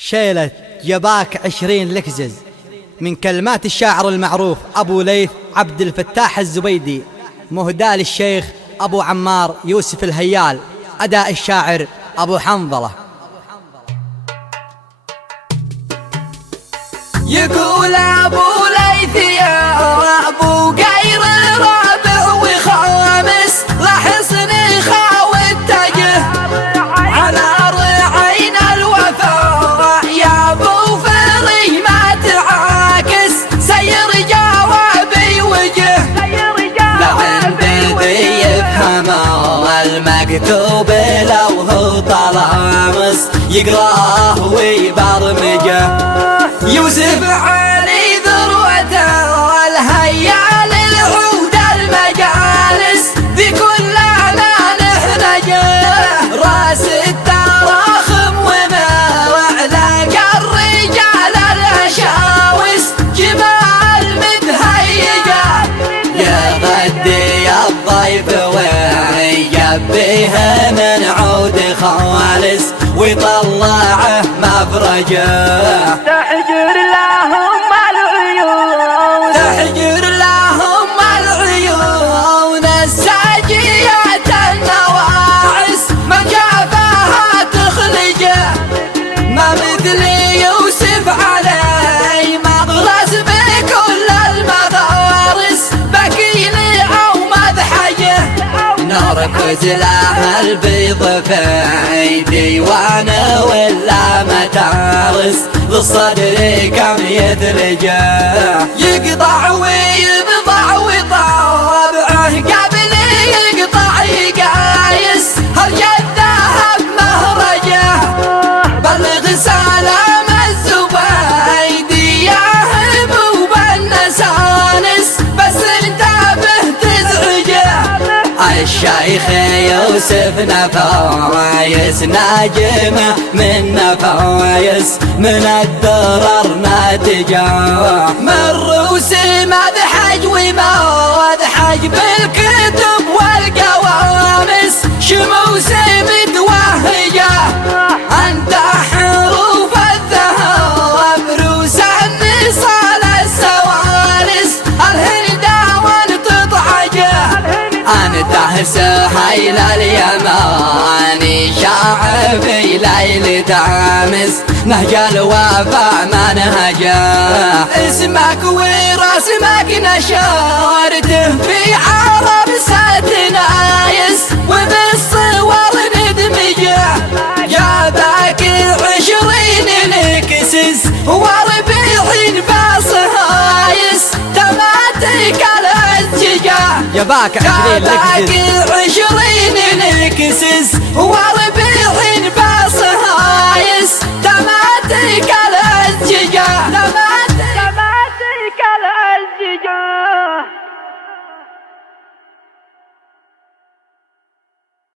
شيلة جباك 20 لكزز من كلمات الشاعر المعروف أبو ليث عبد الفتاح الزبيدي، مهداة للشيخ أبو عمار يوسف الهيال، أداء الشاعر أبو حنظلة. يقول أبو ليث يا أبو غير رابع وخامس لحسن خاوتته على رعين الوفاء يا أبو فري ما تعاكس سير جوابي وجه لعن بيدي يفهم المكتوب لو هو طلامس يقراه ويبرمجه. يوسف علي ذروته والهيال العود المجالس ذي كلنا نحرجه راس التراخم وموعلق الرجال الاشاوس جمال متهيجه يغدي الضيف ويجبيه من عود خالص ويطلعه مفرجه. تحجر لهم العيون تحجر لهم العيون الساجيات النواعس ما جافها تخلجه ما مثل يوسف علي مغرس بكل المغارس بكيني او مذحجه نركز له البيض في ديوان ولا متارس للصدر كم يثلجه يقطع ويبضع وطابعه قبل يقطع يقايس هالجذاب مهرجه بلغ سلام الزبيدي ياهب وبالنسانس بس انتبه تزعجه الشيخ يوسف نفايس ناجمه من نفايس من الدرر ناتجه من روس مذحج ومذحج بالكتب والقوامس شموس متوهجه انت حروف الذهب روس النصال السوالس الهنداون تضحجه انت سهيل اليماني شاعر في ليل تامس نهج الوفا منهجه اسمك ورسمك نشرته في عرب ستنايس وبالصور ندمجه جابك 20 لكسس وربيعين باصهايس تماتك الازججه جباك 20 لكزز 20 لكسس وربيعين